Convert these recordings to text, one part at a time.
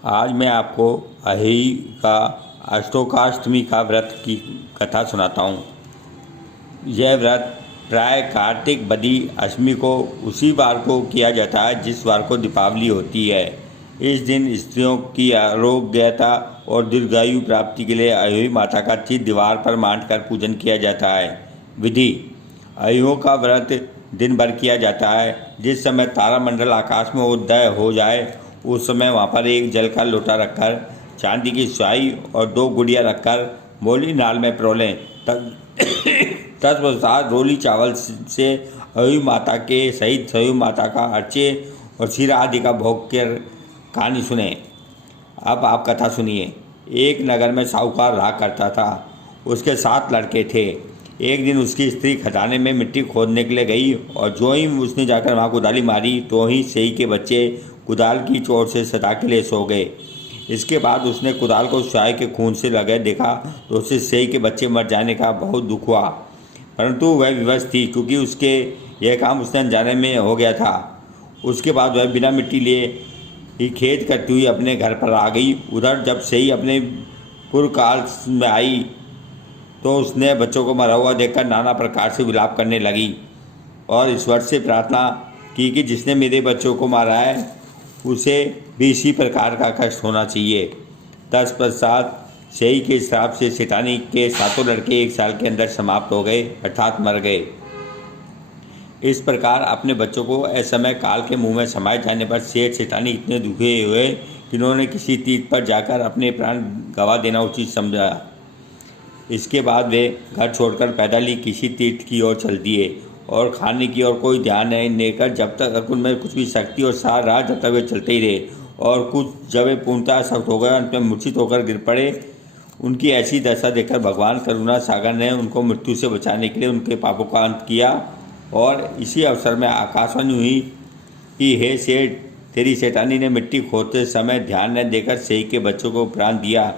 आज मैं आपको अहिई का अष्टोकाष्टमी का व्रत की कथा सुनाता हूँ। यह व्रत प्राय कार्तिक बदी अष्टमी को उसी वार को किया जाता है जिस वार को दीपावली होती है। इस दिन स्त्रियों की आरोग्यता और दीर्घायु प्राप्ति के लिए अहिई माता का चित्र दीवार पर मांड कर पूजन किया जाता है। विधि: अहियों का व्रत दिन भर किया जाता है। जिस समय तारामंडल आकाश में उदय हो जाए उस समय वहाँ पर एक जल का लोटा रखकर चांदी की स्वाई और 2 गुड़िया रखकर मोली नाल में परोलें। तत्पश्चात रोली चावल से अहिई माता के सहित अहिई माता का अर्चे और शीरा आदि का भोग कर कहानी सुने। अब आप कथा सुनिए। एक नगर में साहूकार रहा करता था। उसके 7 लड़के थे। एक दिन उसकी स्त्री खदाने में मिट्टी खोदने के लिए गई और जो ही उसने जाकर वहाँ कुदाली मारी तो ही सेई के बच्चे कुदाल की चोट से सदा के लिए सो गए। इसके बाद उसने कुदाल को स्वाय के खून से लगे देखा तो उसे सेई के बच्चे मर जाने का बहुत दुख हुआ, परंतु वह विवश थी क्योंकि उसके यह काम उसने अनजाने में हो गया था। उसके बाद वह बिना मिट्टी लिए ही खेत करती हुई अपने घर पर आ गई। उधर जब सेई अपने पुरकाल में आई तो उसने बच्चों को मरा हुआ देखकर नाना प्रकार से विलाप करने लगी और ईश्वर से प्रार्थना की कि जिसने मेरे बच्चों को मारा है उसे भी इसी प्रकार का कष्ट होना चाहिए। तत्पश्चात सेई के श्राप से शैतानी के 7 लड़के 1 साल के अंदर समाप्त हो गए, अर्थात मर गए। इस प्रकार अपने बच्चों को असमय काल के मुंह में समाये जाने पर सेठ शैतानी इतने दुखे हुए कि उन्होंने किसी तीर्थ पर जाकर अपने प्राण गंवा देना उचित समझा। इसके बाद वे घर छोड़कर पैदल ही किसी तीर्थ की ओर चल दिए और खाने की ओर कोई ध्यान नहीं देकर जब तक उनमें कुछ भी शक्ति और सार रहा जब तक वे चलते ही रहे और कुछ जब वे पूर्णतः सख्त हो गए अंत में मूर्छित होकर गिर पड़े। उनकी ऐसी दशा देखकर भगवान करुणा सागर ने उनको मृत्यु से बचाने के लिए उनके पापों का अंत किया और इसी अवसर में आकाशवाणी हुई कि हे सेठ, तेरी शैतानी ने मिट्टी खोदते समय ध्यान न देकर सेई के बच्चों को प्राण दिया,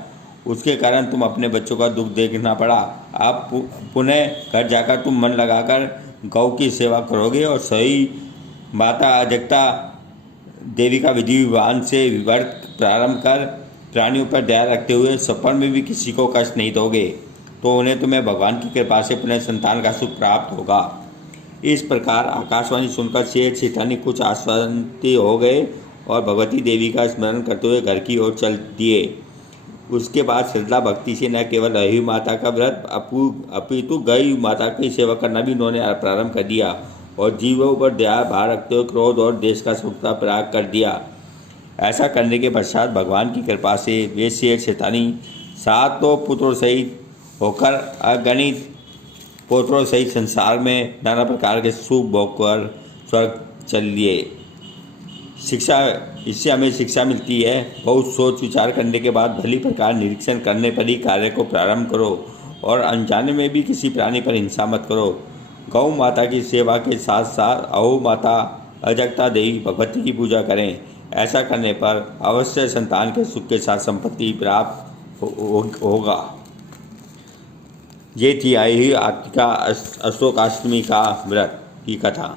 उसके कारण तुम अपने बच्चों का दुख देखना पड़ा। आप पुनः घर जाकर तुम मन लगाकर गौ की सेवा करोगे और सही माता अजगता देवी का विधि विधान से व्रत प्रारंभ कर प्राणियों पर दया रखते हुए सपन में भी किसी को कष्ट नहीं दोगे तो उन्हें तुम्हें भगवान की कृपा से पुनः संतान का सुख प्राप्त होगा। इस प्रकार आकाशवाणी सुनकर सेठ शैतानी कुछ आश्वस्त हो गए और भगवती देवी का स्मरण करते हुए घर की ओर चल दिए। उसके बाद श्रद्धा भक्ति से न केवल अहिई माता का व्रत अपितु गई माता की सेवा करना भी उन्होंने प्रारंभ कर दिया और जीवों पर दया भार रखते हुए क्रोध और देश का सुखता त्याग कर दिया। ऐसा करने के पश्चात भगवान की कृपा से वे सेठ शैतानी 7 पुत्रों सहित होकर अगणित पुत्रों सहित संसार में नाना प्रकार के सुख भोग कर स्वर्ग चल लिए। शिक्षा: इससे हमें शिक्षा मिलती है, बहुत सोच विचार करने के बाद भली प्रकार निरीक्षण करने पर ही कार्य को प्रारंभ करो और अनजाने में भी किसी प्राणी पर हिंसा मत करो। गौ माता की सेवा के साथ साथ अहो माता अजगता देवी भगवती की पूजा करें। ऐसा करने पर अवश्य संतान के सुख के साथ संपत्ति प्राप्त होगा। ये थी अहिई का अष्टोकाष्टमी का व्रत की कथा।